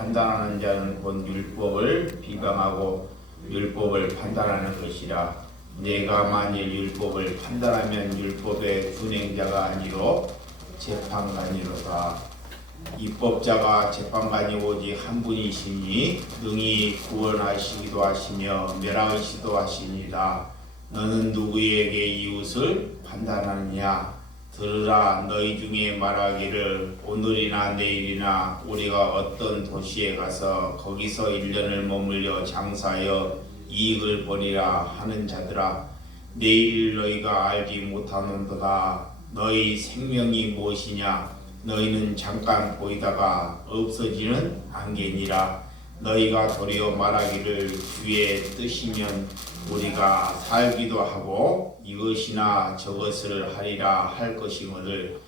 판단하는 자는 곧 율법을 비방하고 율법을 판단하는 것이라. 내가 만일 율법을 판단하면 율법의 준행자가 아니로 재판관이로다. 입법자가 재판관이 오직 한 분이시니 능히 구원하시기도 하시며 멸하시기도 하시니라. 너는 누구에게 이웃을 판단하느냐? 들으라. 너희 중에 말하기를 오늘이나 내일이나 우리가 어떤 도시에 가서 거기서 1년을 머물려 장사하여 이익을 벌이라 하는 자들아, 내일 너희가 알지 못하는도다. 너희 생명이 무엇이냐? 너희는 잠깐 보이다가 없어지는 안개니라. 너희가 도리어 말하기를 주의 뜻이면 우리가 살기도 하고 이것이나 저것을 하리라 할 것이거늘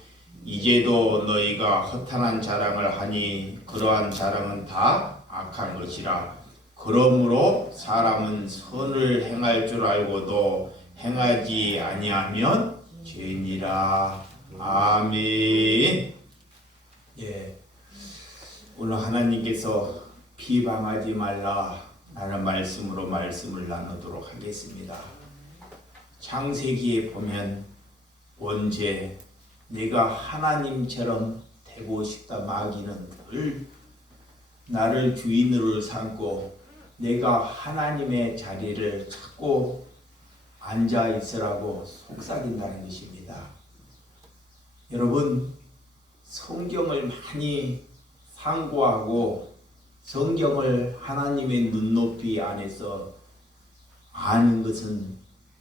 이제도 너희가 허탄한 자랑을 하니 그러한 자랑은 다 악한 것이라. 그러므로 사람은 선을 행할 줄 알고도 행하지 아니하면 죄니라. 아멘. 예, 오늘 하나님께서 비방하지 말라 라는 말씀으로 말씀을 나누도록 하겠습니다. 창세기에 보면 언제 내가 하나님처럼 되고 싶다 마귀는 늘 나를 주인으로 삼고 내가 하나님의 자리를 찾고 앉아 있으라고 속삭인다는 것입니다. 여러분, 성경을 많이 상고하고 성경을 하나님의 눈높이 안에서 아는 것은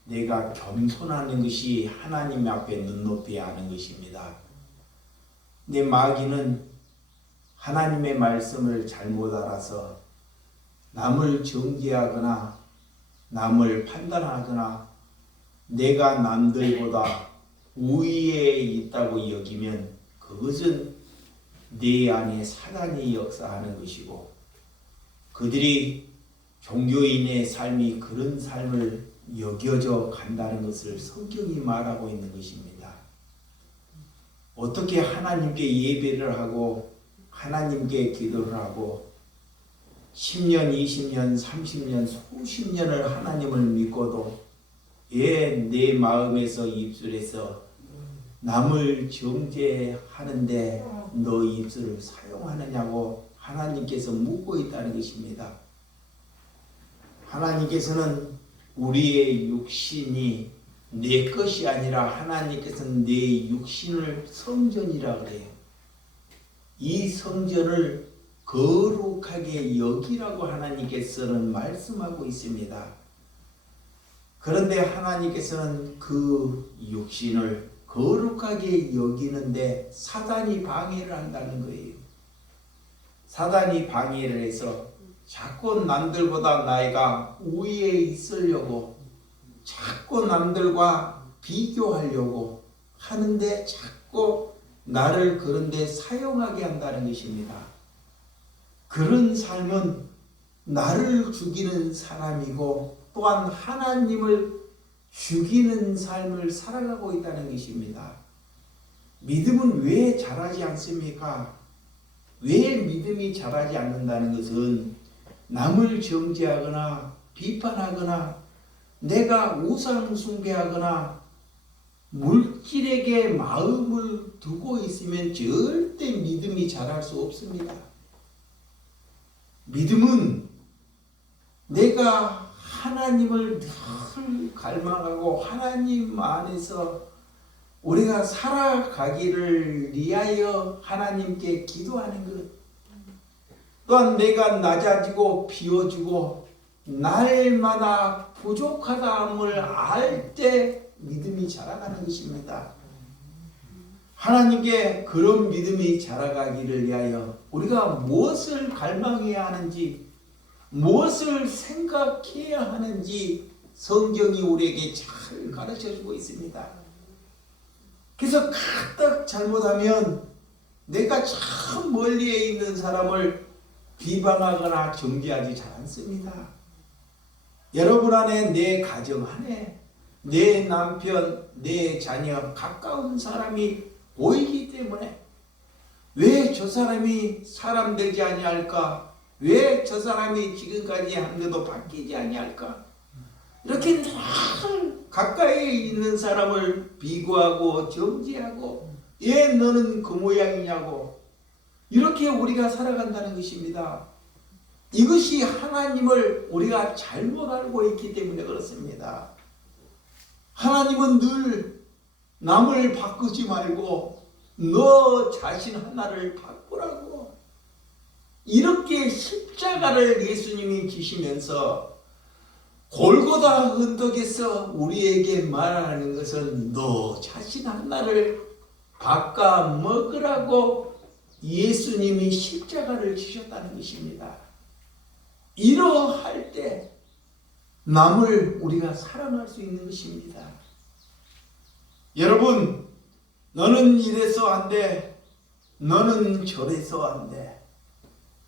내가 겸손하는 것이 하나님 앞에 눈높이 아는 것입니다. 내 마귀는 하나님의 말씀을 잘못 알아서 남을 정죄하거나 남을 판단하거나 내가 남들보다 우위에 있다고 여기면 그것은 내 안에 사단이 역사하는 것이고 그들이 종교인의 삶이 그런 삶을 여겨져 간다는 것을 성경이 말하고 있는 것입니다. 어떻게 하나님께 예배를 하고 하나님께 기도를 하고 10년, 20년, 30년, 수십 년을 하나님을 믿고도 왜 내 마음에서 입술에서 남을 정죄하는데 너 입술을 사용하느냐고 하나님께서 묻고 있다는 것입니다. 하나님께서는 우리의 육신이 내 것이 아니라 하나님께서는 내 육신을 성전이라 그래요. 이 성전을 거룩하게 여기라고 하나님께서는 말씀하고 있습니다. 그런데 하나님께서는 그 육신을 거룩하게 여기는데 사단이 방해를 한다는 거예요. 사단이 방해를 해서 자꾸 남들보다 나이가 우위에 있으려고 자꾸 남들과 비교하려고 하는데 자꾸 나를 그런데 사용하게 한다는 것입니다. 그런 삶은 나를 죽이는 사람이고 또한 하나님을 죽이는 삶을 살아가고 있다는 것입니다. 믿음은 왜 자라지 않습니까? 왜 믿음이 자라지 않는다는 것은 남을 정죄하거나 비판하거나 내가 우상 숭배하거나 물질에게 마음을 두고 있으면 절대 믿음이 자랄 수 없습니다. 믿음은 내가 하나님을 늘 갈망하고 하나님 안에서 우리가 살아가기를 위하여 하나님께 기도하는 것, 또한 내가 낮아지고 비워지고 날마다 부족하다함을 알 때 믿음이 자라가는 것입니다. 하나님께 그런 믿음이 자라가기를 위하여 우리가 무엇을 갈망해야 하는지 무엇을 생각해야 하는지 성경이 우리에게 잘 가르쳐주고 있습니다. 그래서 가뜩 잘못하면 내가 참 멀리에 있는 사람을 비방하거나 정죄하지 잘 않습니다. 여러분 안에 내 가정 안에 내 남편, 내 자녀, 가까운 사람이 보이기 때문에 왜 저 사람이 사람 되지 아니할까? 왜 저 사람이 지금까지 한 것도 바뀌지 아니할까? 이렇게 늘 가까이 있는 사람을 비교하고 정죄하고 왜 너는 그 모양이냐고 이렇게 우리가 살아간다는 것입니다. 이것이 하나님을 우리가 잘못 알고 있기 때문에 그렇습니다. 하나님은 늘 남을 바꾸지 말고 너 자신 하나를 바꾸라고 이렇게 십자가를 예수님이 지시면서 골고다 언덕에서 우리에게 말하는 것은 너 자신 하나를 바꿔 먹으라고 예수님이 십자가를 지셨다는 것입니다. 이러할 때 남을 우리가 사랑할 수 있는 것입니다. 여러분, 너는 이래서 안 돼, 너는 저래서 안 돼.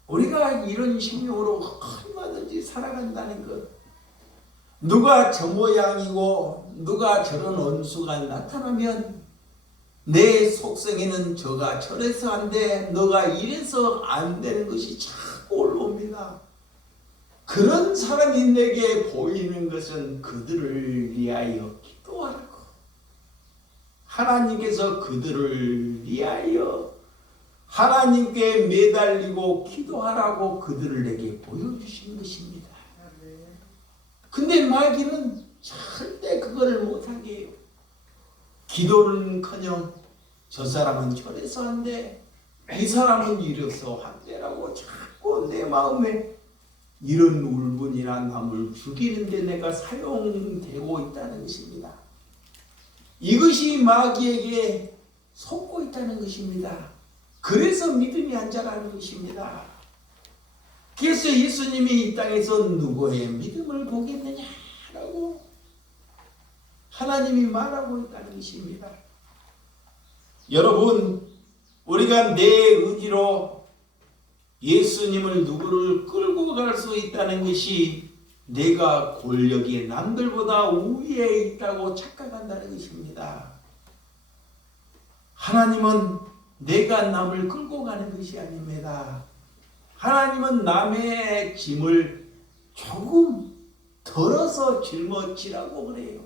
우리가 이런 심령으로 얼마든지 살아간다는 것. 누가 저 모양이고 누가 저런 원수가 나타나면 내 속성에는 저가 저래서 안 돼, 너가 이래서 안 되는 것이 자꾸 올라옵니다. 그런 사람이 내게 보이는 것은 그들을 위하여 기도하라고. 하나님께서 그들을 위하여 하나님께 매달리고 기도하라고 그들을 내게 보여주신 것입니다. 근데 마귀는 절대 그거를 못하게 해요. 기도는커녕 저 사람은 저래서 안 돼, 이 사람은 이래서 안 되라고 자꾸 내 마음에 이런 울분이나 남을 죽이는데 내가 사용되고 있다는 것입니다. 이것이 마귀에게 속고 있다는 것입니다. 그래서 믿음이 안 자라는 것입니다. 그래서 예수님이 이 땅에서 누구의 믿음을 보겠느냐라고 하나님이 말하고 있다는 것입니다. 여러분, 우리가 내 의지로 예수님을 누구를 끌고 갈 수 있다는 것이 내가 권력이 남들보다 우위에 있다고 착각한다는 것입니다. 하나님은 내가 남을 끌고 가는 것이 아닙니다. 하나님은 남의 짐을 조금 덜어서 짊어지라고 그래요.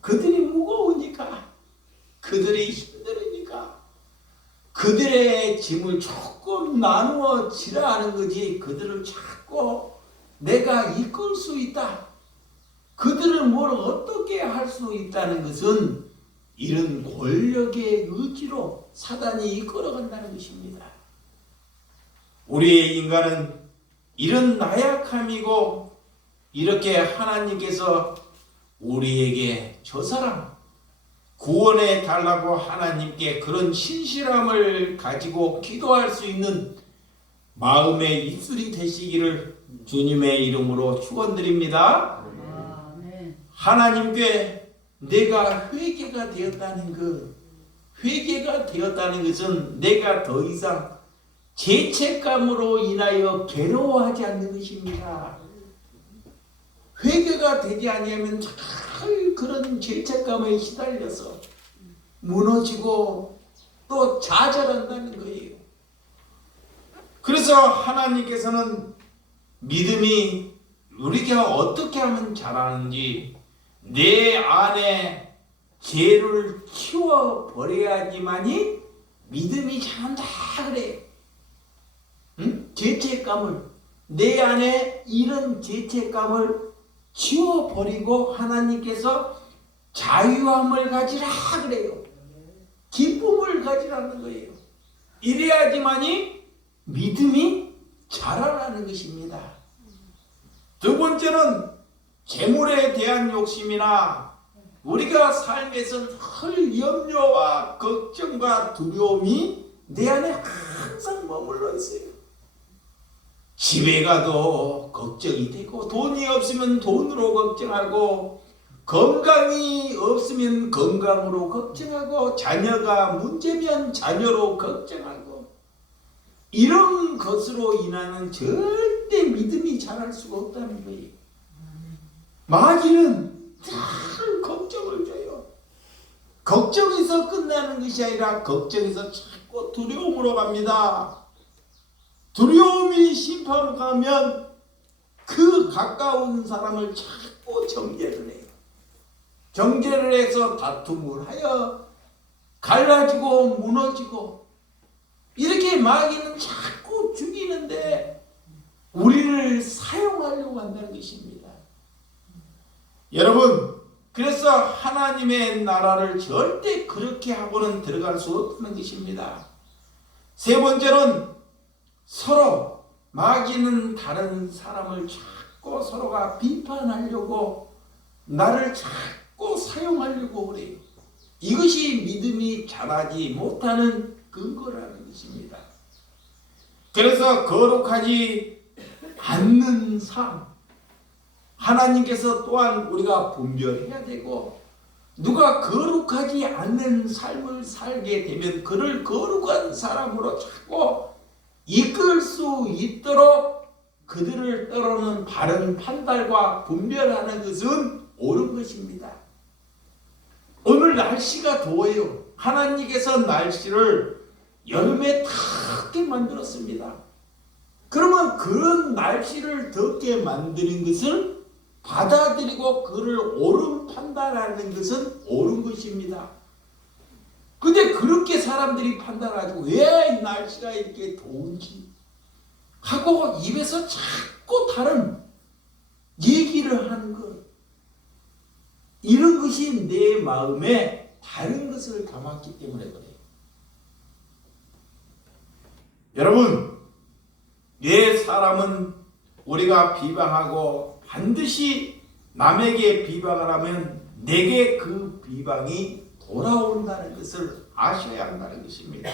그들이 무거우니까, 그들이 힘들으니까 그들의 짐을 조금 나누어 지라 하는 거지, 그들을 자꾸 내가 이끌 수 있다, 그들을 뭘 어떻게 할 수 있다는 것은 이런 권력의 의지로 사단이 이끌어간다는 것입니다. 우리의 인간은 이런 나약함이고, 이렇게 하나님께서 우리에게 저 사람 구원해 달라고 하나님께 그런 신실함을 가지고 기도할 수 있는 마음의 입술이 되시기를 주님의 이름으로 축원드립니다. 하나님께 내가 회개가 되었다는 것, 회개가 되었다는 것은 내가 더 이상 죄책감으로 인하여 괴로워하지 않는 것입니다. 회개가 되지 아니하면 잘 그런 죄책감에 시달려서 무너지고 또 좌절한다는 거예요. 그래서 하나님께서는 믿음이 우리가 어떻게 하면 자라는지, 내 안에 죄를 치워버려야지만이 믿음이 자란다 그래. 응? 죄책감을, 내 안에 이런 죄책감을 치워버리고 하나님께서 자유함을 가지라 그래요. 기쁨을 가지라는 거예요. 이래야지만이 믿음이 자라나는 것입니다. 두 번째는 재물에 대한 욕심이나 우리가 삶에서 늘 염려와 걱정과 두려움이 내 안에 항상 머물러 있어요. 집에 가도 걱정이 되고, 돈이 없으면 돈으로 걱정하고, 건강이 없으면 건강으로 걱정하고, 자녀가 문제면 자녀로 걱정하고, 이런 것으로 인하는 절대 믿음이 자랄 수가 없다는 거예요. 마귀는 늘 걱정을 줘요. 걱정에서 끝나는 것이 아니라 걱정에서 자꾸 두려움으로 갑니다. 두려움이 심판 가면 그 가까운 사람을 자꾸 정죄를 해요. 정죄를 해서 다툼을 하여 갈라지고 무너지고 이렇게 마귀는 자꾸 죽이는데 우리를 사용하려고 한다는 것입니다. 여러분, 그래서 하나님의 나라를 절대 그렇게 하고는 들어갈 수 없다는 것입니다. 세 번째는 서로 마귀는 다른 사람을 자꾸 서로가 비판하려고 나를 자꾸 사용하려고 그래요. 이것이 믿음이 자라지 못하는 근거라는 것입니다. 그래서 거룩하지 않는 삶, 하나님께서 또한 우리가 분별해야 되고 누가 거룩하지 않는 삶을 살게 되면 그를 거룩한 사람으로 자꾸 이끌 수 있도록 그들을 따르는 바른 판단과 분별하는 것은 옳은 것입니다. 오늘 날씨가 더워요. 하나님께서 날씨를 여름에 덥게 만들었습니다. 그러면 그런 날씨를 덥게 만드는 것을 받아들이고 그를 옳은 판단하는 것은 옳은 것입니다. 근데 그렇게 사람들이 판단하고 왜 이 날씨가 이렇게 더운지 하고 입에서 자꾸 다른 얘기를 하는 것, 이런 것이 내 마음에 다른 것을 담았기 때문에 그래요. 여러분, 내 사람은 우리가 비방하고 반드시 남에게 비방을 하면 내게 그 비방이 돌아온다는 것을 아셔야 한다는 것입니다.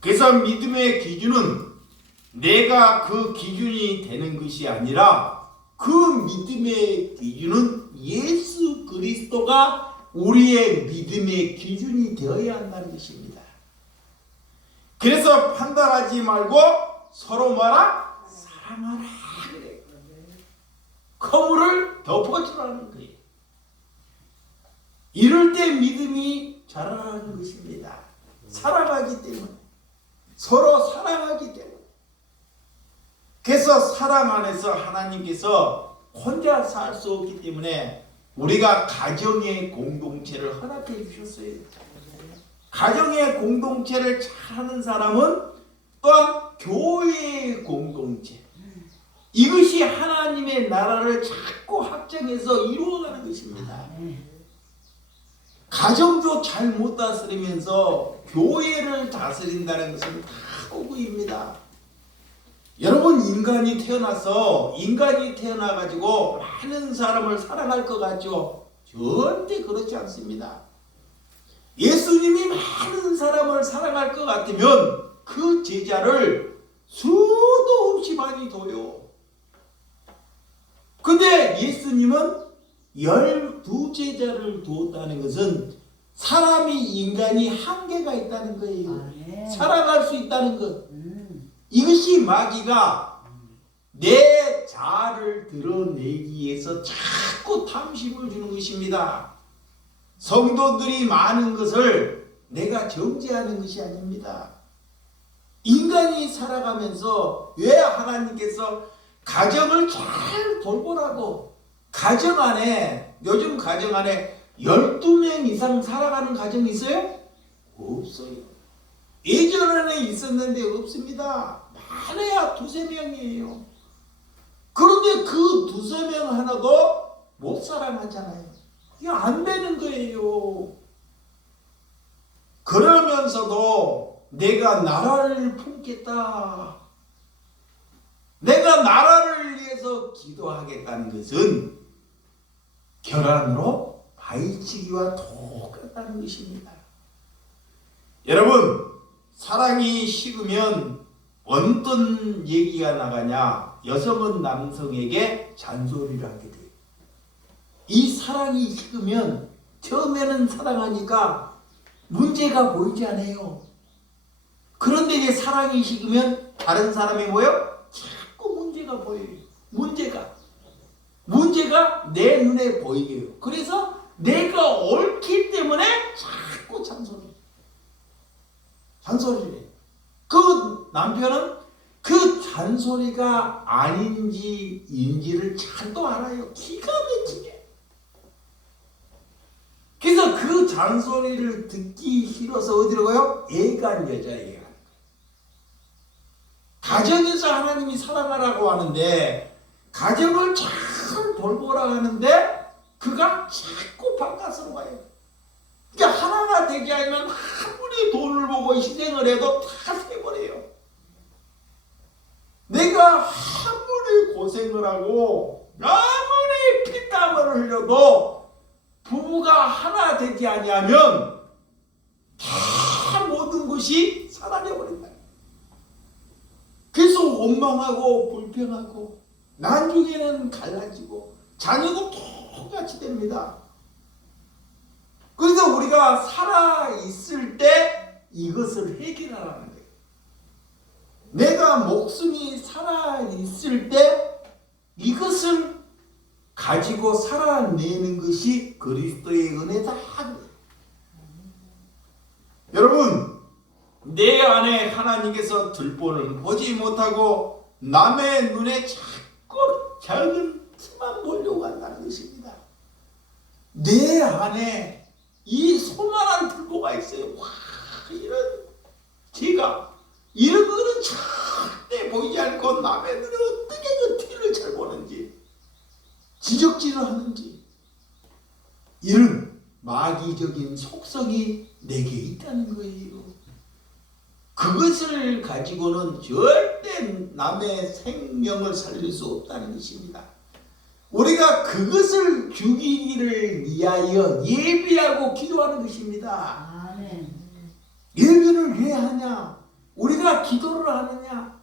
그래서 믿음의 기준은 내가 그 기준이 되는 것이 아니라 그 믿음의 기준은 예수 그리스도가 우리의 믿음의 기준이 되어야 한다는 것입니다. 그래서 판단하지 말고 서로 뭐라? 사랑하라 그래요. 허물을 덮어주라는 거예요. 이럴 때 믿음이 자라나는 것입니다. 사랑하기 때문에, 서로 사랑하기 때문에. 그래서 사랑 안에서 하나님께서 혼자 살 수 없기 때문에 우리가 가정의 공동체를 허락해 주셨어요. 가정의 공동체를 잘하는 사람은 또한 교회의 공동체, 이것이 하나님의 나라를 자꾸 확장해서 이루어가는 것입니다. 가정도 잘 못 다스리면서 교회를 다스린다는 것은 다 허구입니다. 여러분, 인간이 태어나가지고 많은 사람을 사랑할 것 같죠? 절대 그렇지 않습니다. 예수님이 많은 사람을 사랑할 것 같으면 그 제자를 수도 없이 많이 둬요. 근데 예수님은 12제자를 두었다는 것은 사람이, 인간이 한계가 있다는 거예요. 살아갈 수 있다는 것. 이것이 마귀가 내 자아를 드러내기 위해서 자꾸 탐심을 주는 것입니다. 성도들이 많은 것을 내가 정죄하는 것이 아닙니다. 인간이 살아가면서 왜 하나님께서 가정을 잘 돌보라고, 가정 안에, 요즘 가정 안에 12명 이상 살아가는 가정이 있어요? 없어요. 예전에는 있었는데 없습니다. 많아야 2-3명이에요. 그런데 그 2-3명 하나도 못 사랑하잖아요. 이게 안 되는 거예요. 그러면서도 내가 나라를 품겠다, 내가 나라를 위해서 기도하겠다는 것은 결함으로 바위치기와 똑같다는 것입니다. 여러분, 사랑이 식으면 어떤 얘기가 나가냐? 여성은 남성에게 잔소리를 하게 돼요. 이 사랑이 식으면 처음에는 사랑하니까 문제가 보이지 않아요. 그런데 이제 사랑이 식으면 다른 사람이 뭐예요? 자꾸 문제가 보여요. 문제가 내 눈에 보이게요. 그래서 내가 옳기 때문에 자꾸 잔소리. 잔소리를 해요. 그 남편은 그 잔소리가 아닌지 인지를 잘 또 알아요. 기가 막히게. 그래서 그 잔소리를 듣기 싫어서 어디로 가요? 애간 여자에게 가요. 가정에서 하나님이 사랑하라고 하는데 가정을 잘 돌보라 하는데 그가 자꾸 바깥으로 가요. 그러니까 하나가 되지 않으면 아무리 돈을 보고 희생을 해도 다 새버려요. 내가 아무리 고생을 하고 아무리 피땀을 흘려도 부부가 하나 되지 아니하면 다 모든 것이 사라져버린다. 그래서 원망하고 불평하고 나중에는 갈라지고 자녀도 똑같이 됩니다. 그래서 우리가 살아있을 때 이것을 해결하라는 거예요. 내가 목숨이 살아있을 때 이것을 가지고 살아내는 것이 그리스도의 은혜다. 여러분, 내 안에 하나님께서 들보를 보지 못하고 남의 눈에 자꾸 작은 티만 보려고 한다는 것입니다. 내 안에 이 소만한 들보가 있어요. 와, 이런 제가 이런 거는 절대 보이지 않고 남의 눈에 어떻게 그 티를 잘 보는지 지적질을 하는지 이런 마귀적인 속성이 내게 있다는 거예요. 그것을 가지고는 절대 남의 생명을 살릴 수 없다는 것입니다. 우리가 그것을 죽이기를 위하여 예비하고 기도하는 것입니다. 아멘. 예배를 왜 하냐? 우리가 기도를 하느냐?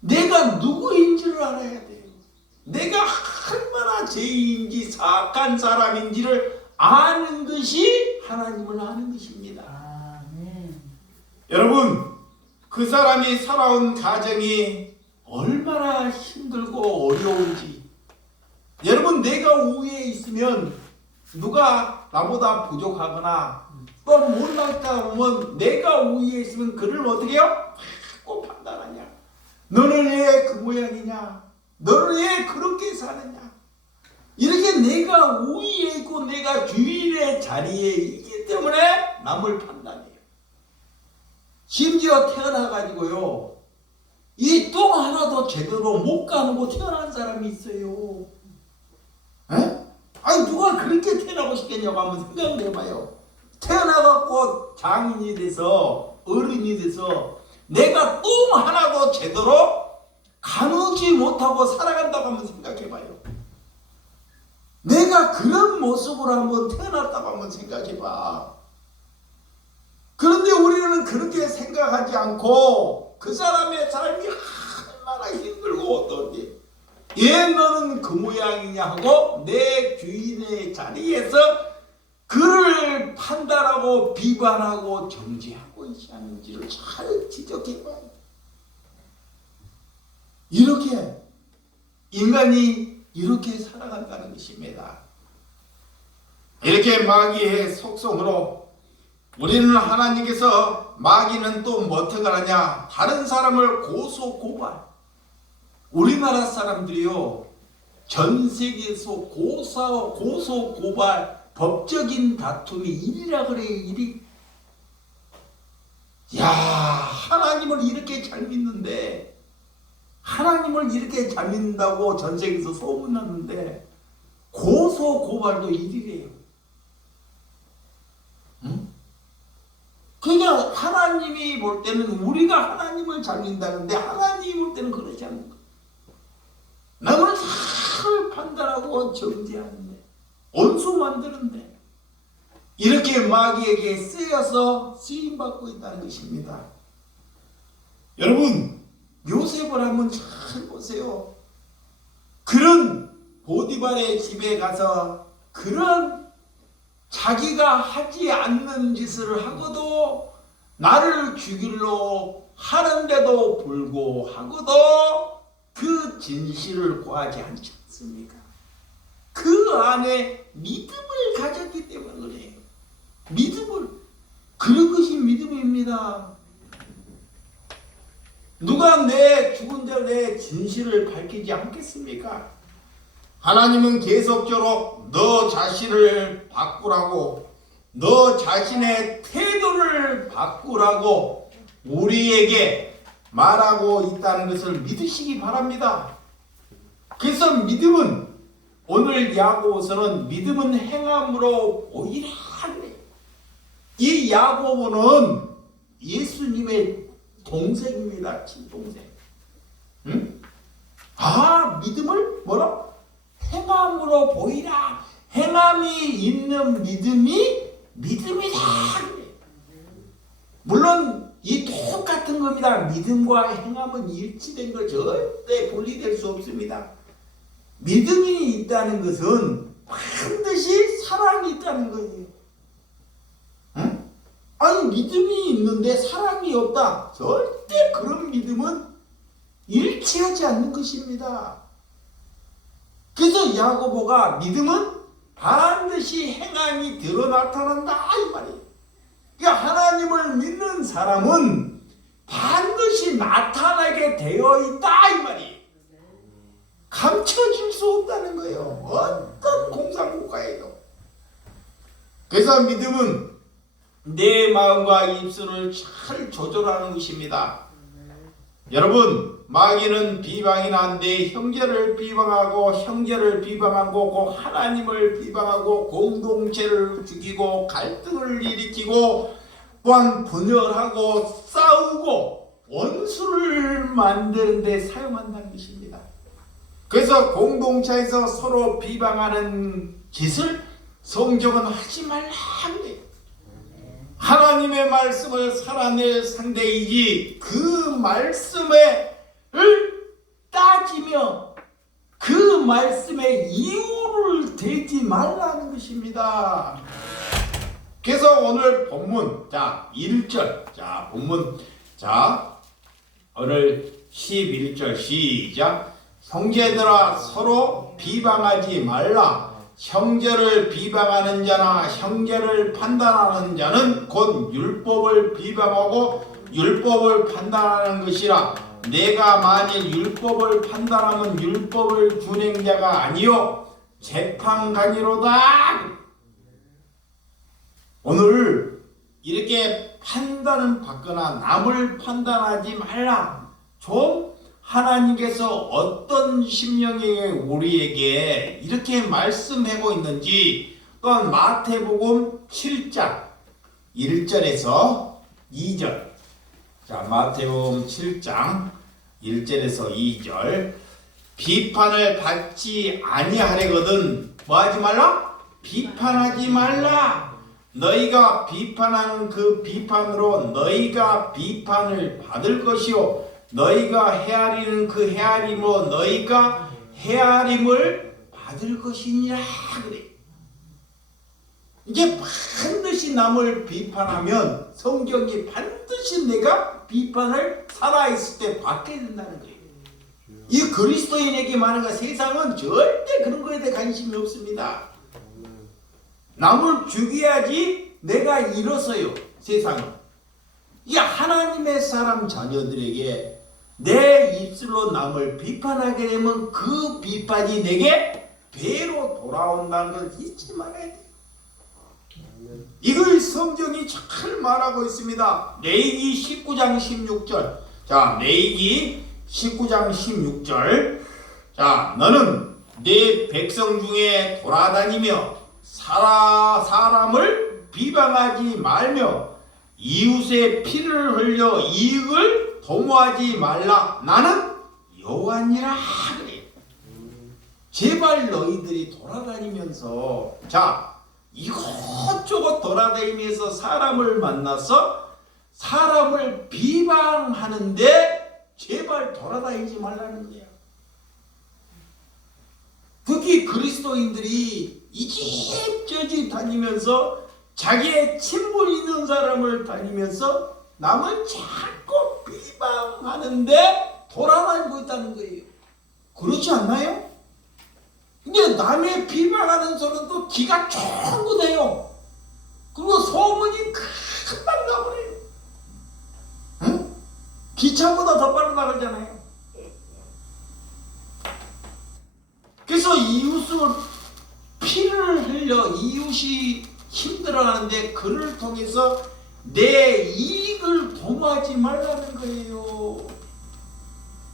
내가 누구인지를 알아야 돼요. 내가 얼마나 죄인인지 사악한 사람인지를 아는 것이 하나님을 아는 것입니다. 아멘. 여러분, 그 사람이 살아온 가정이 얼마나 힘들고 어려운지, 여러분, 내가 우위에 있으면 누가 나보다 부족하거나 또 못났다 보면 내가 우위에 있으면 그를 어떻게 해요? 꼭 판단하냐? 너는 왜 그 모양이냐? 너는 왜 그렇게 사느냐? 이렇게 내가 우위에 있고 내가 주인의 자리에 있기 때문에 남을 판단해요. 심지어 태어나가지고요, 이 똥 하나도 제대로 못 가누고 태어난 사람이 있어요. 에? 아니, 누가 그렇게 태어나고 싶겠냐고 한번 생각을 해봐요. 태어나갖고 장인이 돼서 어른이 돼서 내가 똥 하나도 제대로 가누지 못하고 살아간다고 한번 생각해봐요. 내가 그런 모습으로 한번 태어났다고 한번 생각해봐. 그런데 우리는 그렇게 생각하지 않고 그 사람의 삶이 얼마나 힘들고 어떤지, 예, 너는 그 모양이냐 하고 내 주인의 자리에서 그를 판단하고 비관하고 정죄하고 있지 않은지를 잘 지적해봐요. 이렇게 인간이 이렇게 살아간다는 것입니다. 이렇게 마귀의 속성으로 우리는 하나님께서 마귀는 또 어떻게 하냐? 다른 사람을 고소 고발. 우리나라 사람들이요, 전 세계에서 고소 고발 법적인 다툼이 1위라 그래요. 1위. 야, 하나님을 이렇게 잘 믿는데, 하나님을 이렇게 잘 믿는다고 전 세계에서 소문났는데 고소 고발도 1위래요. 응? 그러니까 하나님이 볼 때는 우리가 하나님을 잘 믿는다는데 하나님이 볼 때는 그렇지 않은 거예요. 남을 잘 판단하고 정죄하는데, 원수 만드는데, 이렇게 마귀에게 쓰여서 쓰임받고 있다는 것입니다. 여러분, 요셉을 한번 잘 보세요. 그런 보디발의 집에 가서 그런 자기가 하지 않는 짓을 하고도 나를 죽이려 하는데도 불구하고도 그 진실을 구하지 않지 않습니까? 그 안에 믿음을 가졌기 때문에 그래요. 믿음을. 그런 것이 믿음입니다. 누가 내 죽은 자의 진실을 밝히지 않겠습니까? 하나님은 계속적으로 너 자신을 바꾸라고, 너 자신의 태도를 바꾸라고 우리에게 말하고 있다는 것을 믿으시기 바랍니다. 그래서 믿음은, 오늘 야고보서는 믿음은 행함으로 보이라. 이 야고보는 예수님의 동생입니다. 친동생. 응? 아, 믿음을 뭐라? 행함으로 보이라. 행함이 있는 믿음이 믿음이다. 물론 이 똑같은 겁니다. 믿음과 행함은 일치된 거 절대 분리될 수 없습니다. 믿음이 있다는 것은 반드시 사랑이 있다는 거예요. 응? 아니, 믿음이 있는데 사랑이 없다. 절대 그런 믿음은 일치하지 않는 것입니다. 그래서 야고보가 믿음은 반드시 행함이 드러 나타난다 이 말이에요. 그러니까 하나님을 믿는 사람은 반드시 나타나게 되어 있다 이 말이에요. 감춰질 수 없다는 거예요. 어떤 공상국가에도. 그래서 믿음은 내 마음과 입술을 잘 조절하는 것입니다. 여러분, 마귀는 비방이나 내 형제를 비방하고, 형제를 비방하고, 하나님을 비방하고, 공동체를 죽이고, 갈등을 일으키고, 또한 분열하고 싸우고 원수를 만드는 데 사용한다는 것입니다. 그래서 공동체에서 서로 비방하는 짓을 성경은 하지 말라 그래요. 하나님의 말씀을 살아낼 상대이지 그 말씀을 따지며 그 말씀의 이유를 대지 말라는 것입니다. 그래서 오늘 본문, 자 1절, 자 본문, 자 오늘 11절 시작. 형제들아 서로 비방하지 말라. 형제를 비방하는 자나 형제를 판단하는 자는 곧 율법을 비방하고 율법을 판단하는 것이라. 내가 만일 율법을 판단하면 율법을 준행 자가 아니요 재판관이로다. 오늘 이렇게 판단을 받거나 남을 판단하지 말라. 좀 하나님께서 어떤 심령에 우리에게 이렇게 말씀하고 있는지, 또한 마태복음 7장 1절에서 2절. 자, 마태복음 7장 1절에서 2절. 비판을 받지 아니하려거든 뭐하지 말라? 비판하지 말라. 너희가 비판하는 그 비판으로 너희가 비판을 받을 것이요 너희가 헤아리는 그 헤아림으로 너희가 헤아림을 받을 것이니라 그래. 이게 반드시 남을 비판하면 성경이 반드시 내가 비판을 살아있을 때 받게 된다는 거예요. 이 그리스도인에게 말하는 세상은 절대 그런 거에 대해 관심이 없습니다. 남을 죽여야지 내가 일어서요. 세상은. 이 하나님의 사람 자녀들에게 내 입술로 남을 비판하게 되면 그 비판이 내게 배로 돌아온다는 걸 잊지 말아야 돼요. 이걸 성경이 잘 말하고 있습니다. 레위기 19장 16절. 자, 레위기 19장 16절. 자, 너는 네 백성 중에 돌아다니며 사람을 비방하지 말며 이웃의 피를 흘려 이익을 도모하지 말라. 나는 여호와니라 그래. 제발 너희들이 돌아다니면서, 자, 이것저것 돌아다니면서 사람을 만나서 사람을 비방하는데 제발 돌아다니지 말라는 거야. 특히 그리스도인들이 이 집 저 집 다니면서 자기의 친분 있는 사람을 다니면서 남을 자꾸 비방하는데 돌아다니고 있다는 거예요. 그렇지 않나요? 근데 남의 비방하는 사람도 기가 쫑긋해요. 그리고 소문이 금방 나버려요. 응? 기차보다 더 빨리 나가잖아요. 그래서 이웃을 피를 흘려 이웃이 힘들어하는데 그를 통해서 내 이익을 도모하지 말라는 거예요.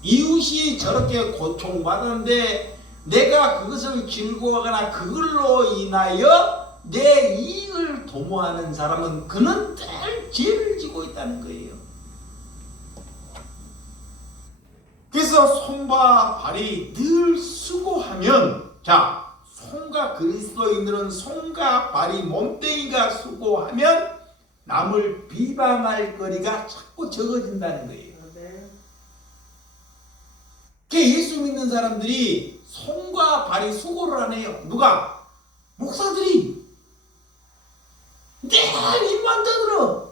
이웃이 저렇게 고통받았는데 내가 그것을 즐거워하거나 그걸로 인하여 내 이익을 도모하는 사람은 그는 늘 죄를 지고 있다는 거예요. 그래서 손과 발이 늘 수고하면, 자, 손과 그리스도인들은 손과 발이 몸뚱이가 수고하면 남을 비방할 거리가 자꾸 적어진다는 거예요. 예수 믿는 사람들이 손과 발이 수고를 하네요. 누가? 목사들이. 내 입만 닫으러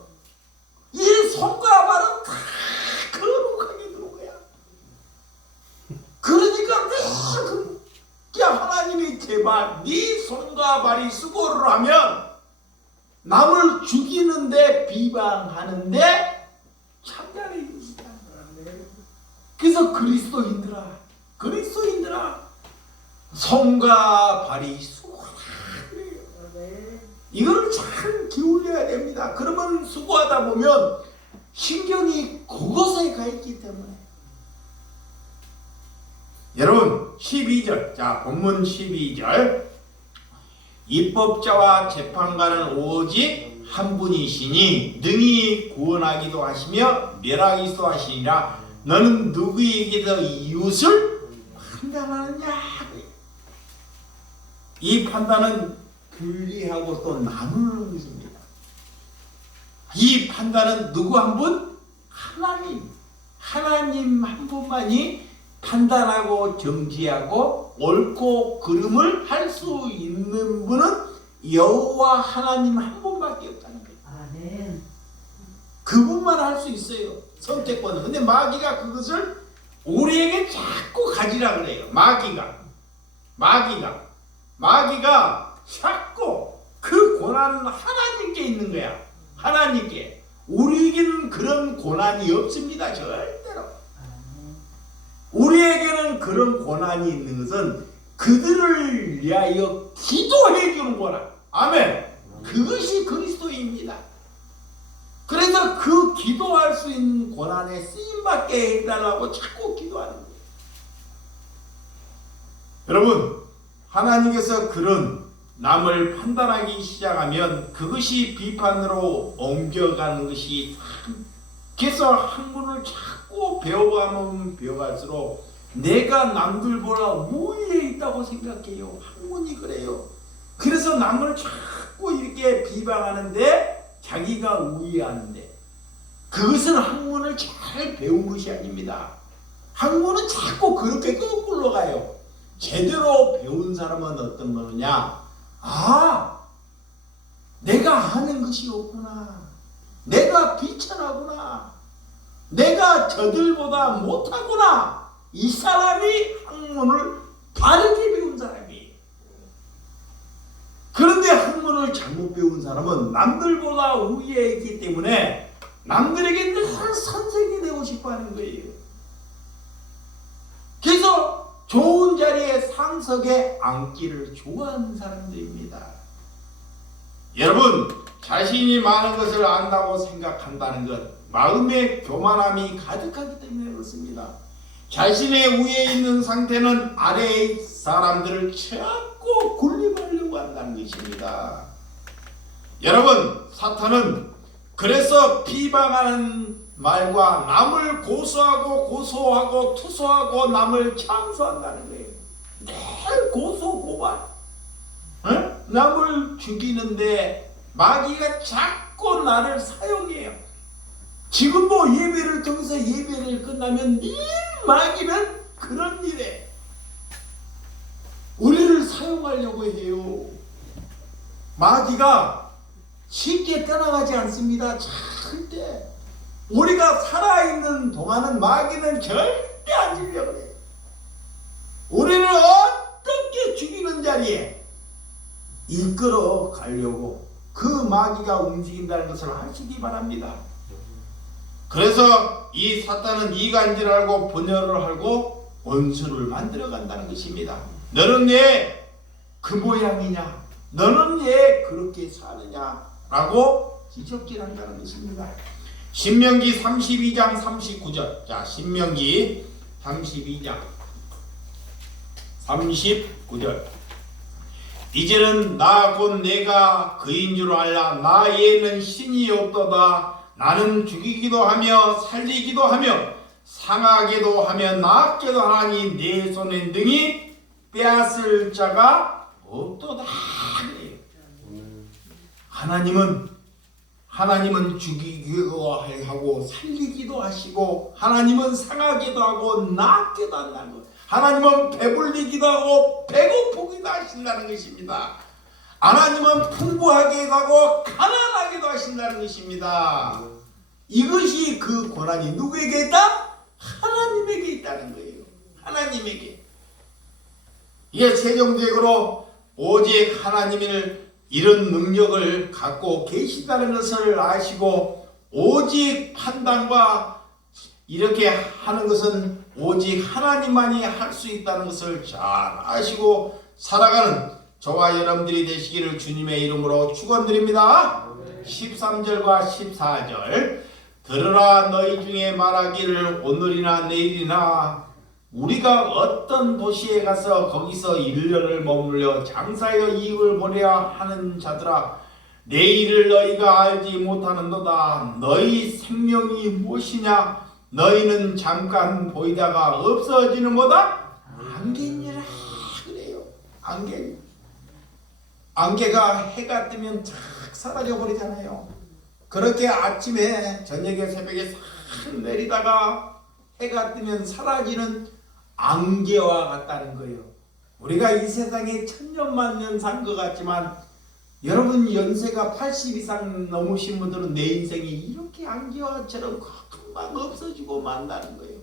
이 손과 발은 다 거룩하게 들어온 거야. 그러니까 야, 하나님이 제발 네 손과 발이 수고를 하면 남을 죽이는데 비방하는데 참견해 주시다. 그래서 그리스도인들아 손과 발이 수고하라. 이걸 참 기울여야 됩니다. 그러면 수고하다 보면 신경이 그곳에 가 있기 때문에. 여러분 12절, 자 본문 12절, 입법자와 재판관은 오직 한 분이시니 능히 구원하기도 하시며 멸하기도 하시니라. 너는 누구에게서 이웃을 판단하느냐? 이 판단은 분리하고 또 나누는 것입니다. 이 판단은 누구 한 분? 하나님 한 분만이 판단하고 정지하고 옳고 그름을 할 수 있는 분은 여호와 하나님 한 분밖에 없다는 거예요. 아멘. 그분만 할 수 있어요. 선택권은. 근데 마귀가 그것을 우리에게 자꾸 가지라 그래요. 마귀가 자꾸 그 고난은 하나님께 있는 거야. 하나님께. 우리에게는 그런 고난이 없습니다. 절대로. 우리에게는 그런 고난이 있는 것은 그들을 위하여 기도해 주는 고난. 아멘. 그것이 그리스도입니다. 그래서 그 기도할 수 있는 고난에 쓰임받게 해달라고 자꾸 기도하는 거예요. 여러분, 하나님께서 그런 남을 판단하기 시작하면 그것이 비판으로 옮겨가는 것이 참. 그래서 학문을 자꾸 배워가면 배워갈수록 내가 남들보다 우위에 있다고 생각해요. 학문이 그래요. 그래서 남을 자꾸 이렇게 비방하는데 자기가 우위하는데, 그것은 학문을 잘 배운 것이 아닙니다. 학문은 자꾸 그렇게 거꾸로 가요. 제대로 배운 사람은 어떤 거느냐? 아, 내가 아는 것이 없구나. 내가 비천하구나. 내가 저들보다 못하구나. 이 사람이 학문을 바르게 배운 사람이에요. 그런데 학문을 잘못 배운 사람은 남들보다 우위에 있기 때문에 남들에게 늘 선생이 되고 싶어 하는 거예요. 그래서 좋은 자리에 상석에 앉기를 좋아하는 사람들입니다. 여러분, 자신이 많은 것을 안다고 생각한다는 것, 마음의 교만함이 가득하기 때문에 그렇습니다. 자신의 위에 있는 상태는 아래의 사람들을 자꾸 군림하려고 한다는 것입니다. 여러분, 사탄은 그래서 비방하는 말과 남을 고소하고 투소하고 남을 참소한다는 거예요. 늘 고소 고발. 남을 죽이는데 마귀가 자꾸 나를 사용해요. 지금도 예배를 통해서 예배를 끝나면 늘 마귀는 그런 일에 우리를 사용하려고 해요. 마귀가 쉽게 떠나가지 않습니다. 절대. 우리가 살아있는 동안은 마귀는 절대 안 지려고 해요. 우리를 어떻게 죽이는 자리에 이끌어 가려고 그 마귀가 움직인다는 것을 아시기 바랍니다. 그래서 이 사탄은 이간질하고 분열을 하고 원수를 만들어 간다는 것입니다. 너는 왜 그 모양이냐? 너는 왜 그렇게 사느냐? 라고 지적질한다는 것입니다. 신명기 32장 39절. 자, 신명기 32장 39절. 이제는 나 곧 내가 그인 줄 알라. 나 외에는 신이 없도다. 나는 죽이기도 하며 살리기도 하며 상하게도 하며 낳게도 하나니 내 손에 능히 빼앗을 자가 없도다. 하나님은 죽이기도 하고 살리기도 하시고, 하나님은 상하기도 하고 낳기도 한다는 것. 하나님은 배불리기도 하고 배고프기도 하신다는 것입니다. 하나님은 풍부하게도 하고 가난하게도 하신다는 것입니다. 이것이 그 권한이 누구에게 있다? 하나님에게 있다는 거예요. 하나님에게. 이게 최종적으로 오직 하나님을 이런 능력을 갖고 계시다는 것을 아시고, 오직 판단과 이렇게 하는 것은 오직 하나님만이 할 수 있다는 것을 잘 아시고 살아가는 저와 여러분들이 되시기를 주님의 이름으로 축원드립니다. 13절과 14절. 들으라, 너희 중에 말하기를 오늘이나 내일이나 우리가 어떤 도시에 가서 거기서 1년을 머물러 장사하여 이익을 보려야 하는 자들아, 내일을 너희가 알지 못하는도다. 너희 생명이 무엇이냐? 너희는 잠깐 보이다가 없어지는 뭐다? 안개니라 그래요. 안개가 해가 뜨면 쫙 사라져 버리잖아요. 그렇게 아침에 저녁에 새벽에 싹 내리다가 해가 뜨면 사라지는 안개와 같다는 거예요. 우리가 이 세상에 천년만년 산 것 같지만, 여러분 연세가 80 이상 넘으신 분들은 내 인생이 이렇게 안개와처럼 금방 없어지고 만다는 거예요.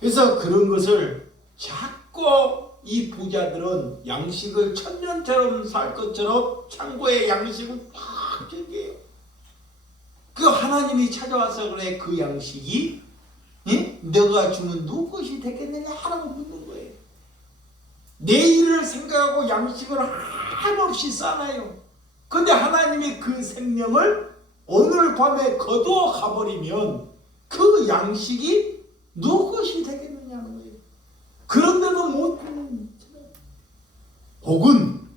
그래서 그런 것을 자꾸 이 부자들은 양식을 천년처럼 살 것처럼 창고에 양식을 딱 챙겨요. 그 하나님이 찾아와서 그래, 그 양식이 너가 주면 누구 것이 되겠느냐 하라고 묻는 거예요. 내일을 생각하고 양식을 한없이 싸나요. 근데 하나님이 그 생명을 오늘 밤에 거두어 가버리면 그 양식이 누구 것이 되겠느냐는 거예요. 그런데도 못 복은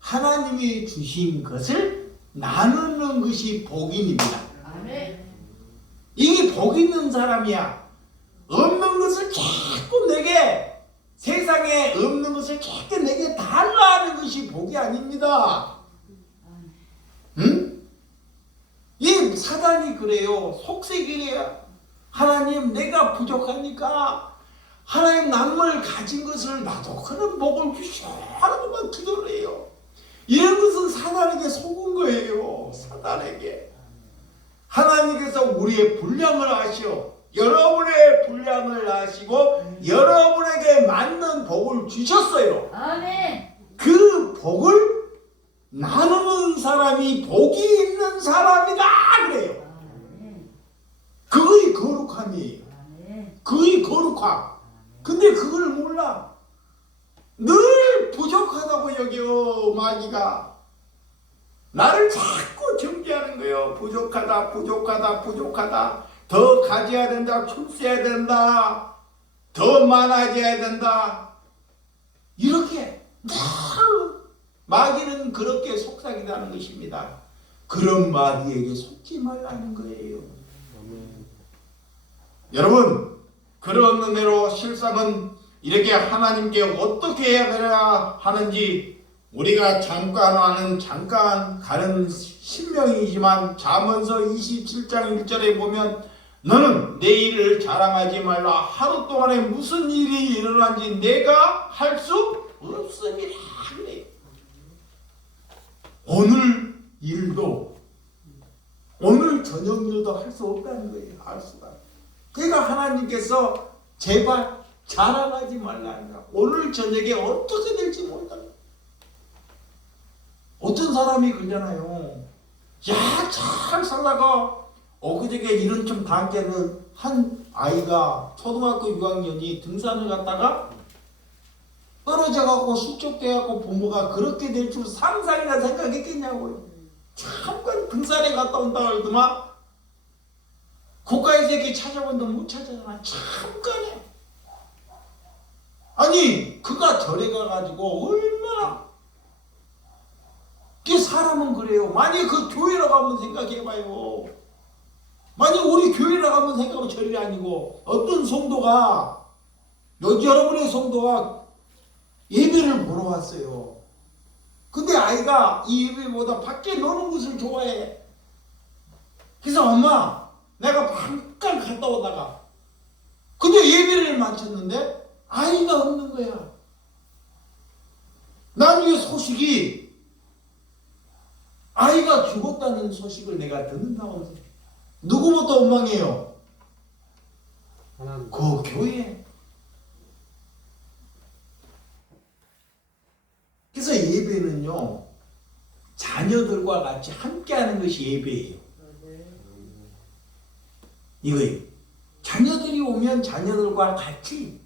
하나님이 주신 것을 나누는 것이 복임입니다. 이게 복 있는 사람이야. 없는 것을 자꾸 내게, 세상에 없는 것을 자꾸 내게 달라 하는 것이 복이 아닙니다. 응? 이 사단이 그래요. 속색이래요. 하나님, 내가 부족하니까 하나님 남을 가진 것을 나도 그런 복을 주시오 하라고만 기도를 해요. 이런 것은 사단에게 속은 거예요. 사단에게. 하나님께서 우리의 분량을 아시오. 여러분의 분량을 아시고 여러분에게 맞는 복을 주셨어요. 아멘. 그 복을 나누는 사람이 복이 있는 사람이다 그래요. 그의 거룩함이에요. 그의 거룩함. 근데 그걸 몰라. 늘 부족하다고 여겨. 마귀가 나를 자꾸 정죄하는 거예요. 부족하다. 더 가져야 된다. 출세해야 된다. 더 많아져야 된다. 이렇게 늘 마귀는 그렇게 속삭이다는 것입니다. 그런 마귀에게 속지 말라는 거예요. 여러분, 그런 은혜로 실상은 이렇게 하나님께 어떻게 해야 되나 하는지 우리가 잠깐 가는 신명이지만 잠언서 27장 1절에 보면 너는 내일을 자랑하지 말라. 하루 동안에 무슨 일이 일어난지 내가 할 수 없음이라 그래요. 오늘 일도 오늘 저녁 일도 할 수 없다는 거예요. 할 수가. 그러니까 하나님께서 제발 자랑하지 말라. 오늘 저녁에 어떻게 될지 모른다. 어떤 사람이 그러잖아요. 야, 잘 살다가 엊그저께 이런 좀 단계는 한 아이가 초등학교 6학년이 등산을 갔다가 떨어져갖고 실족돼갖고 부모가 그렇게 될 줄 상상이나 생각했겠냐고요. 잠깐 등산에 갔다 온다 그러더만 고가에서 이렇게 찾아본다 못 찾아잖아. 잠깐에. 아니 그가 절에 가가지고 얼마나 그 사람은 그래요. 만약에 그 교회로 가면 생각해봐요. 만약 우리 교회로 가면 생각하면 절이 아니고 어떤 성도가 여러분의 성도가 예배를 보러 왔어요. 근데 아이가 이 예배보다 밖에 노는 것을 좋아해. 그래서 엄마 내가 잠깐 갔다 오다가 근데 예배를 마쳤는데 아이가 없는 거야. 나중에 소식이 아이가 죽었다는 소식을 내가 듣는다고 해서 누구부터 원망해요? 그 교회. 그래서 예배는요 자녀들과 같이 함께하는 것이 예배예요. 이거예요. 자녀들이 오면 자녀들과 같이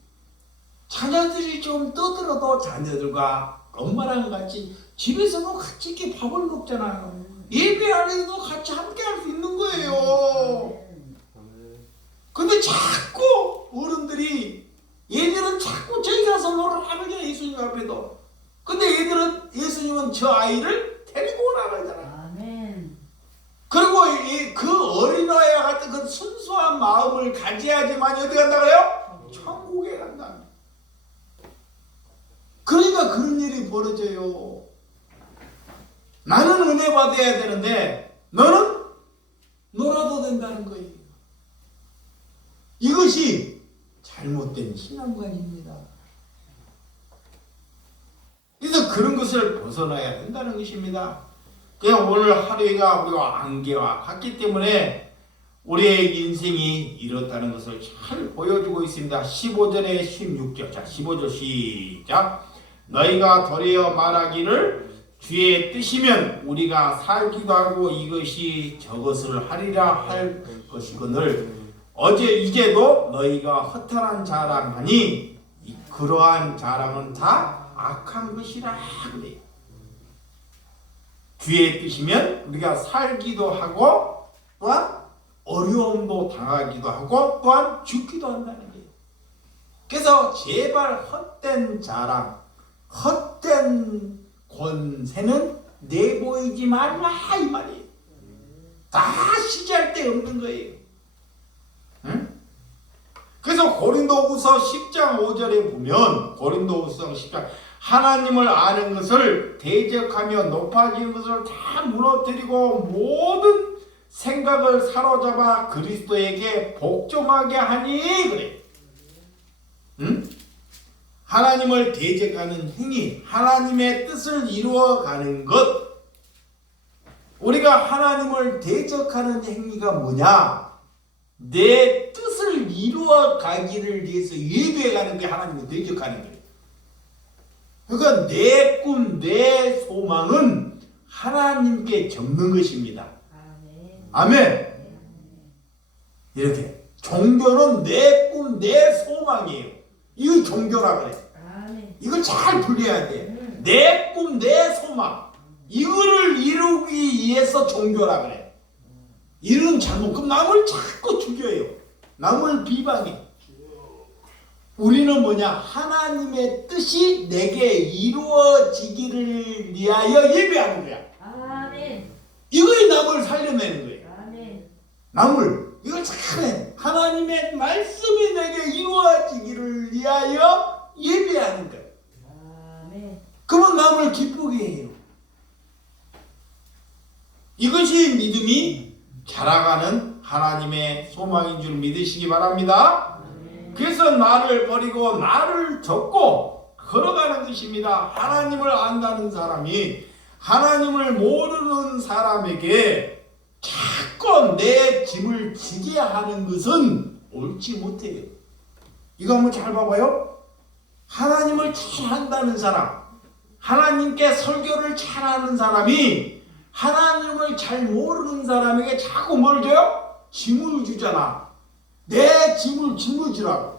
자녀들이 좀 떠들어도 자녀들과 엄마랑 같이 집에서도 같이 이렇게 밥을 먹잖아요. 예배 안에도 같이 함께할 수 있는 거예요. 근데 자꾸 어른들이 얘들은 자꾸 저기 가서 놀으라고 그러잖아. 예수님 앞에도. 근데 얘들은 예수님은 저 아이를 데리고 오라고 하잖아. 그리고 그 어린아이와 같은 그 순수한 마음을 가져야지만 어디 간다 그래요? 천국에 간다. 그러니까 그런 일이 벌어져요. 나는 은혜 받아야 되는데 너는 놀아도 된다는 거예요. 이것이 잘못된 신앙관입니다. 그래서 그런 것을 벗어나야 된다는 것입니다. 그냥 오늘 하루가 우리가 안개와 같기 때문에 우리의 인생이 이렇다는 것을 잘 보여주고 있습니다. 15절에 16절. 자, 15절 시작. 너희가 도리어 말하기를 주의 뜻이면 우리가 살기도 하고 이것이 저것을 하리라 할 것이거늘 이제도 너희가 허탄한 자랑하니 그러한 자랑은 다 악한 것이라 그래요. 주의 뜻이면 우리가 살기도 하고 또한 어려움도 당하기도 하고 또한 죽기도 한다는 거예요. 그래서 제발 헛된 자랑, 헛된 권세는 내보이지 말라 이 말이에요. 다 시기할 데 없는 거예요. 응? 그래서 고린도후서 10장 5절에 보면 고린도후서 10장 하나님을 아는 것을 대적하며 높아진 것을 다 무너뜨리고 모든 생각을 사로잡아 그리스도에게 복종하게 하니 그래. 응? 하나님을 대적하는 행위, 하나님의 뜻을 이루어가는 것. 우리가 하나님을 대적하는 행위가 뭐냐? 내 뜻을 이루어가기를 위해서 예배해가는 게 하나님을 대적하는 거예요. 그러니까 내 꿈, 내 소망은 하나님께 적는 것입니다. 아멘. 이렇게 종교는 내 꿈, 내 소망이에요. 이거 종교라 그래. 이걸 잘 분리해야 돼. 내 꿈, 내 소망. 이거를 이루기 위해서 종교라 그래. 이런 잘못. 그럼 남을 자꾸 죽여요. 남을 비방해. 우리는 뭐냐? 하나님의 뜻이 내게 이루어지기를 위하여 예배하는 거야. 아멘. 이거에 남을 살려내는 거예요. 아멘. 남을. 이걸 잘해. 하나님의 말씀이 내게 이루어지기를 위하여 예배하는 거예요. 아멘. 그러면 남을 기쁘게 해요. 이것이 믿음이 자라가는 하나님의 소망인 줄 믿으시기 바랍니다. 그래서 나를 버리고 나를 접고 걸어가는 것입니다. 하나님을 안다는 사람이 하나님을 모르는 사람에게 자꾸 내 짐을 지게 하는 것은 옳지 못해요. 이거 한번 잘 봐봐요. 하나님을 잘 안다는 사람, 하나님께 설교를 잘 하는 사람이 하나님을 잘 모르는 사람에게 자꾸 뭘 줘요? 짐을 주잖아. 내 짐을 짊어지라고.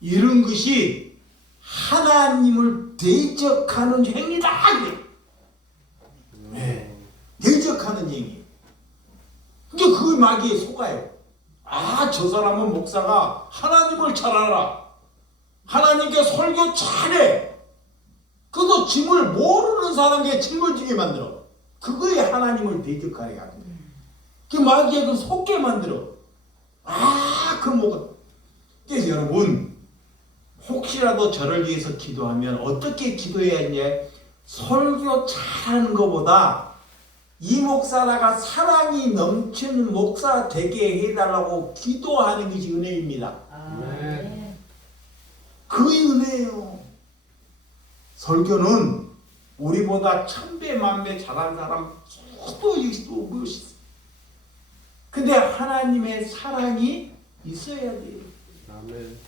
이런 것이 하나님을 대적하는 행위다. 네. 대적하는 행위. 그러니까 그 마귀에 속아요. 아, 저 사람은 목사가 하나님을 잘 알아. 하나님께 설교 잘해. 그것도 짐을 모르는 사람에게 짊어지게 만들어. 그거에 하나님을 대적하게 하는 거예요. 그 마귀에 그 속게 만들어. 아, 그 뭐가. 그래서 여러분, 혹시라도 저를 위해서 기도하면 어떻게 기도해야 했냐? 설교 잘하는 것보다 이 목사라가 사랑이 넘치는 목사 되게 해달라고 기도하는 것이 은혜입니다. 네. 그게 은혜예요. 설교는 우리보다 1000배 만배 잘하는 사람 수도 있고 무엇이. 근데 하나님의 사랑이 있어야 돼요. 아멘.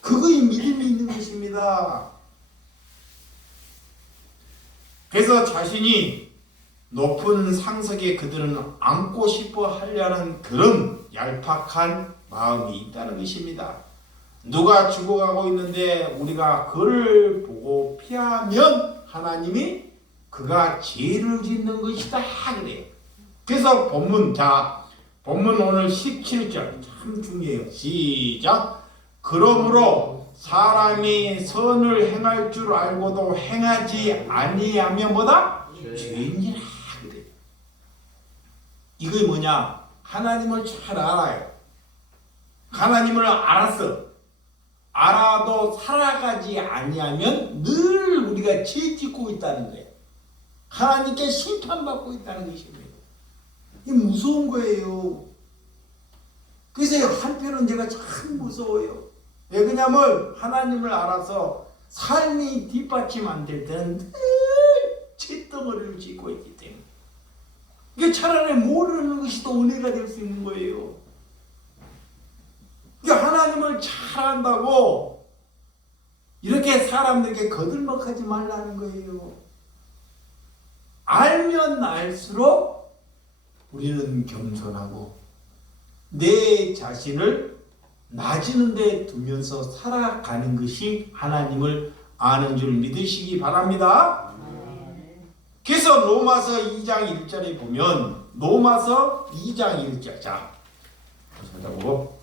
그거이 믿음이 있는 것입니다. 그래서 자신이 높은 상석에 그들은 앉고 싶어 하려는 그런 얄팍한 마음이 있다는 것입니다. 누가 죽어가고 있는데 우리가 그를 보고 피하면 하나님이 그가 죄를 짓는 것이다 그래요. 그래서 본문 오늘 17절 참 중요해요. 시작. 그러므로 사람이 선을 행할 줄 알고도 행하지 아니하면 뭐다? 죄인이라 그래. 이게 뭐냐? 하나님을 잘 알아요. 하나님을 알아도 살아가지 아니하면 늘 우리가 죄 짓고 있다는 거예요. 하나님께 심판받고 있다는 것입니다. 이게 무서운 거예요. 그래서 한편은 제가 참 무서워요. 왜 그러냐면 하나님을 알아서 삶이 뒷받침 안 될 때는 늘 죄덩어리를 짓고 있기 때문에 이게 차라리 모르는 것이 더 은혜가 될 수 있는 거예요. 그러니까 하나님을 잘 안다고 이렇게 사람들에게 거들먹하지 말라는 거예요. 알면 알수록 우리는 겸손하고 내 자신을 낮은 데 두면서 살아가는 것이 하나님을 아는 줄 믿으시기 바랍니다. 그래서 로마서 2장 1절에 보면 로마서 2장 1절 자 보자고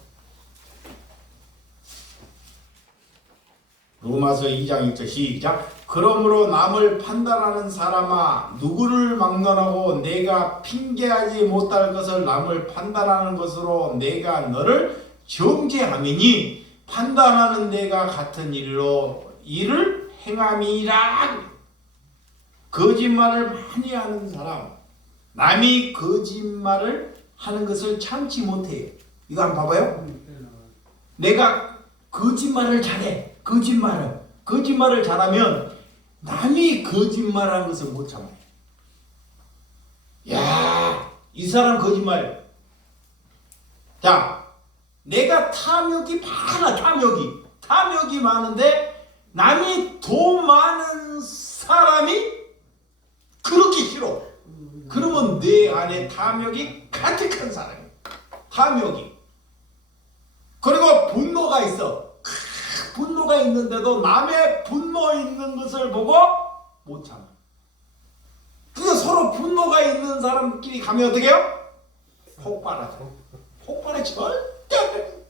로마서 2장 1절 시작. 그러므로 남을 판단하는 사람아 누구를 막론하고 내가 핑계하지 못할 것을 남을 판단하는 것으로 내가 너를 정죄하미니 판단하는 내가 같은 일을 행함이라. 거짓말을 많이 하는 사람 남이 거짓말을 하는 것을 참지 못해요. 이거 한번 봐봐요. 내가 거짓말을 잘해. 거짓말을 잘하면 남이 거짓말하는 것을 못 참아요. 야, 이 사람 거짓말. 자, 내가 탐욕이 많아. 탐욕이 많은데 남이 돈 많은 사람이 그렇게 싫어. 그러면 내 안에 탐욕이 가득한 사람이야. 탐욕이. 그리고 분노가 있어. 분노가 있는데도 남의 분노 있는 것을 보고 못 참아. 그래서 서로 분노가 있는 사람끼리 가면 어떻게 해요? 폭발하죠. 폭발해 절대 안 돼.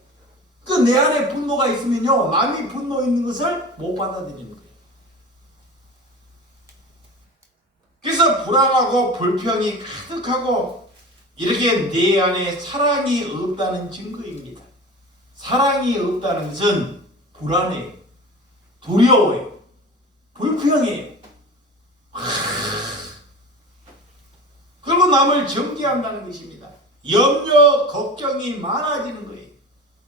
그 내 안에 분노가 있으면요 남이 분노 있는 것을 못 받아들이는 거예요. 그래서 불안하고 불평이 가득하고 이렇게 내 안에 사랑이 없다는 증거입니다. 사랑이 없다는 것은 불안해요. 두려워요. 불평해요. 그리고 남을 정죄한다는 것입니다. 염려, 걱정이 많아지는 거예요.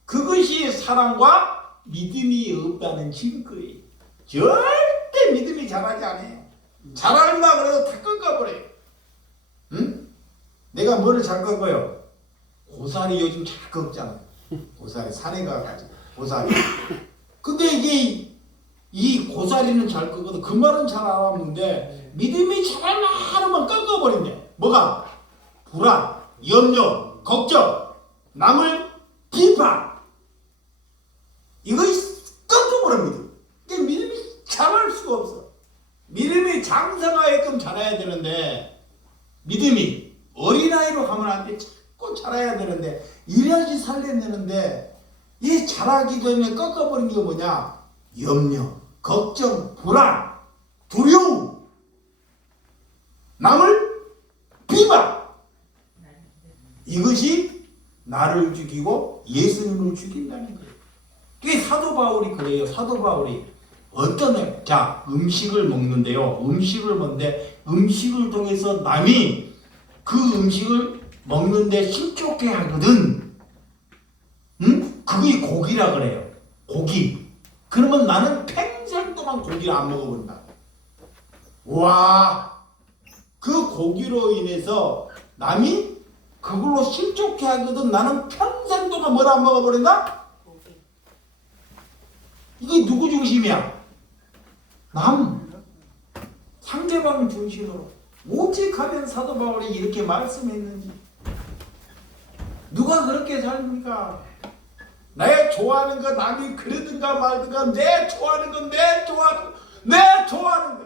그것이 사랑과 믿음이 없다는 증거예요. 절대 믿음이 잘하지 않아요. 잘한다 그래도 다 꺾어버려요. 응? 내가 뭐를 잘 꺾어요? 고사리 요즘 잘 꺾잖아요. 고사리 산에 가가지고 고사리. 근데 이게 이 고사리는 잘 꺾어도 그 말은 잘 알았는데 믿음이 잘하면 꺾어버린대. 뭐가? 불안. 염려, 걱정, 남을 비판. 이거 꺾어버려 믿음. 이게 믿음이 자랄 수가 없어. 믿음이 장성하게끔 자라야 되는데 믿음이 어린아이로 가면 안 돼. 자꾸 자라야 되는데 이래야지 살려내는데 이 자라기 전에 꺾어버린 게 뭐냐? 염려, 걱정, 불안, 두려움, 남을 비방. 이것이 나를 죽이고 예수님을 죽인다는 거예요. 그게 사도 바울이 그래요. 사도 바울이 어떤 음식을 먹는데요. 음식을 먹는데 음식을 통해서 남이 그 음식을 먹는데 신족해 하거든. 응? 그게 고기라 그래요. 고기. 그러면 나는 평생 동안 고기를 안 먹어본다. 와, 그 고기로 인해서 남이 그걸로 실족해 하거든. 나는 평생 동안 뭘 안 먹어버린다? 이게 누구 중심이야? 남. 상대방 중심으로. 오직 하면 사도 바울이 이렇게 말씀했는지. 누가 그렇게 삽니까? 나의 좋아하는 거 남이 그러든가 말든가 내 좋아하는 건 내 좋아하는 거.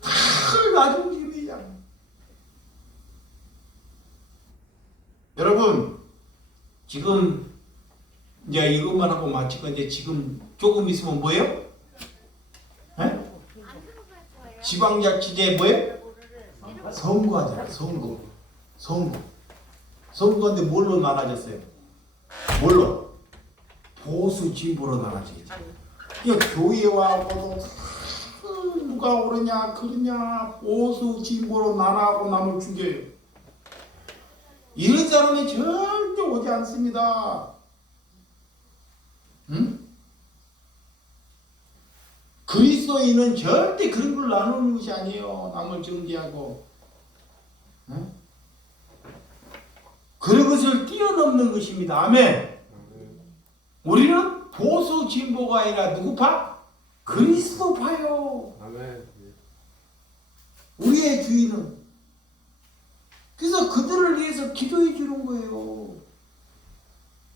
다 나중심이야. 여러분 지금 이제 이것만 하고 마칠 건데 지금 조금 있으면 뭐예요? 에? 지방자치제 뭐예요? 선거하잖아. 선거인데 뭘로 나눠졌어요? 뭘로? 보수 진보로 나눠지지. 교회 와서도 누가 오르냐 그러냐 보수 진보로 나눠하고 남을 죽여요. 이런 사람이 절대 오지 않습니다. 응? 그리스도인은 절대 그런 걸 나누는 것이 아니에요. 남을 정죄하고. 응? 그런 것을 뛰어넘는 것입니다. 아멘. 우리는 보수 진보가 아니라 누구파? 그리스도파요. 아멘. 우리의 주인은. 그래서 그들을 위해서 기도해 주는 거예요.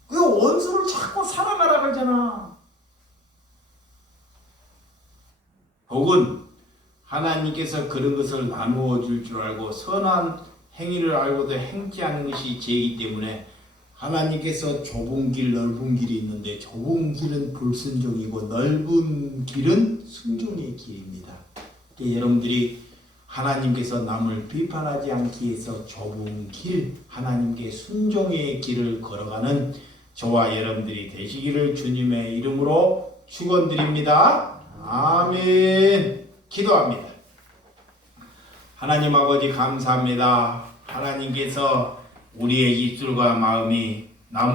그 원수를 자꾸 사랑하라 그러잖아. 혹은 하나님께서 그런 것을 나누어 줄 줄 알고 선한 행위를 알고도 행치 않는 것이 죄이기 때문에 하나님께서 좁은 길 넓은 길이 있는데 좁은 길은 불순종이고 넓은 길은 순종의 길입니다. 여러분들이 하나님께서 남을 비판하지 않기 위해서 좁은 길, 하나님께 순종의 길을 걸어가는 저와 여러분들이 되시기를 주님의 이름으로 축원드립니다. 아멘. 기도합니다. 하나님 아버지 감사합니다. 하나님께서 우리의 입술과 마음이 남을